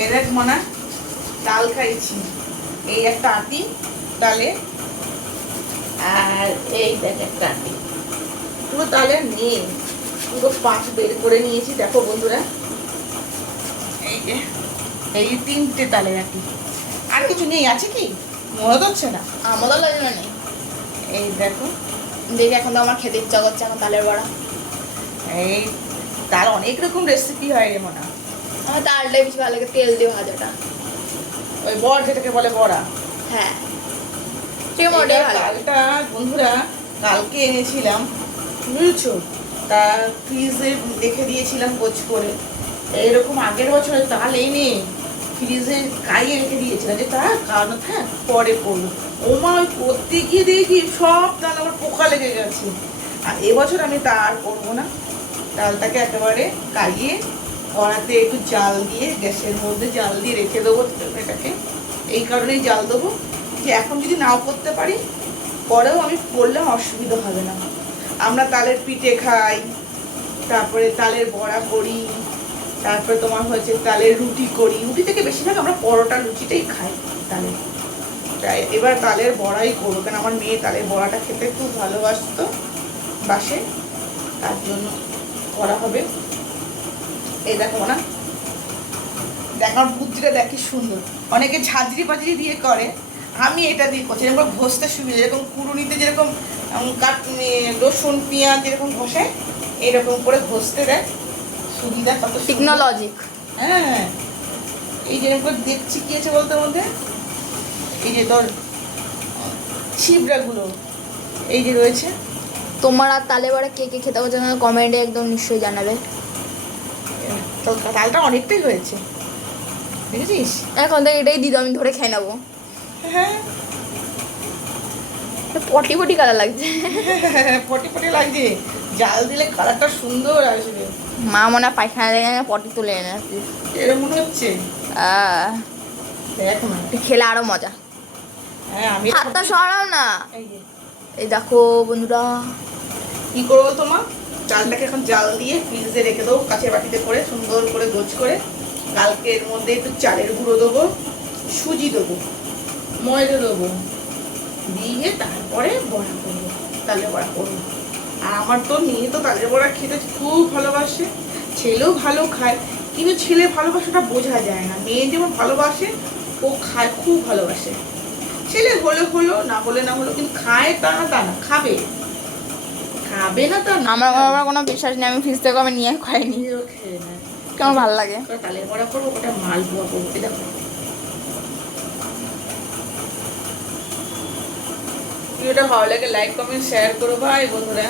এই দেখ মনা ডাল খাইছি, এই একটা আটি ডালে, আর এই দেখ একটা আটি, পুরো তালের নেই, পুরো পাঁচ বের করে নিয়েছি। দেখো বন্ধুরা, এই যে এই 3টে তালের আটি, আর কিছু নেই। আছে কি মনে হচ্ছে না, আমাদের লাগে না নেই। এই দেখো, দেখি এখন তো আমার খেতে ইচ্ছা করছে এখন তালের বড়া। এই তার অনেক রকম রেসিপি হয় রে মনা। আমার তালটাই বেশি ভালো লাগে, তেল দিয়ে ভাজাটা। ওই বড় যেটাকে বলে বড়া, হ্যাঁ ঠিক মোটাই ভালো লাগে। তালটা বন্ধুরা কালকে এনেছিলাম বুঝেছো, তা ফ্রিজে রেখে দিয়েছিলাম গোছ করে। এরকম আগের বছর তাল এনে ফ্রিজে গাইয়ে রেখে দিয়েছিলাম যে তা কারণ থাক পরে করবো। ওমা ওই করতে গিয়ে দেখি সব তাল আমার পোকা লেগে গেছে। আর এবছর আমি তা আর করবো না, ডালটাকে একেবারে গাইয়ে কড়াতে একটু জাল দিয়ে, গ্যাসের মধ্যে জাল দিয়ে রেখে দেবো এটাকে। এই কারণেই জাল দেবো যে এখন যদি নাও করতে পারি পরেও আমি করলে অসুবিধা হবে না। আমরা তালের পিঠে খাই, তারপরে তালের বড়া করি, তারপরে তোমার হচ্ছে তালের রুটি করি। রুটি থেকে বেশিরভাগ আমরা পরোটা লুচিটাই খাই তালের। তাই এবার তালের বড়াই করবো, কারণ আমার মেয়ে তালের বড়াটা খেতে খুব বাসে, তার জন্য করা হবে। এই দেখো না, দেখো আমার বুদ্ধিটা দেখ কি সুন্দর। অনেকে ঝাঁঝরি পাঝরি দিয়ে করে, আমি এটা দিয়ে করছি যেরকম ঘষতে সুবিধা, যেরকম কুড়ুনিতে যেরকম রসুন পেঁয়াজ যেরকম ঘষে এরকম করে ঘষতে দেয় সুবিধা, কত টেকনোলজি। হ্যাঁ, এই যেরকম করে দেখছি কি আছে বলতে মধ্যে, এই যে তোর ছিবড়াগুলো এই যে রয়েছে। তোমার আর তালে বড়া কে কে খেতে হচ্ছে কমেন্টে একদম নিশ্চয়ই জানাবে। তো ডালটা অনেকটাই হয়েছে দেখেছিস। এখন থেকে এটাই দিদি আমি ধরে খেয়ে নেবো। হ্যাঁ পটি পটি কালার লাগছে। পটি পটি লাগছে, জাল দিলে কালারটা সুন্দর আসবে। মা মনে হয় পায়খানা দেখে পটি তুলে এনে আসছি। এরকম মনে হচ্ছে, দেখ না খেলে আরো মজা। হ্যাঁ আমি হাতটা সরাও না। এই যে এই দেখো বন্ধুরা, কি করবো তোমার, চালটাকে এখন জাল দিয়ে ফ্রিজে রেখে দেবো কাঁচের বাটিতে করে সুন্দর করে গোছ করে। কালকে এর মধ্যে একটু চালের গুঁড়ো দেবো, সুজি দেবো, ময়দা দেবো, দিয়ে তারপরে বড়া করবো, তালের বড়া করবো। আর আমার তো মেয়ে তো তালের বড়া খেতে খুব ভালোবাসে, ছেলেও ভালো খায়, কিন্তু ছেলে ভালোবাসাটা বোঝা যায় না। মেয়ে যেমন ভালোবাসে ও খায়, খুব ভালোবাসে। ছেলে হলো হলো, না হলে না হলো, কিন্তু খায় তা না খাবে, খাবে না তা না। আমার কোনো বিশ্বাস নেই, আমি ফ্রিজ থেকে আমি নিয়ে খাইনি। খেয়ে নেয়। কেমন ভালো লাগে। তালের বড়া করবো, ওটা মালপোয়া করবো। এই দেখো ভিডিওটা ভালো লাগে লাইক কমেন্ট শেয়ার করো ভাই বন্ধুরা।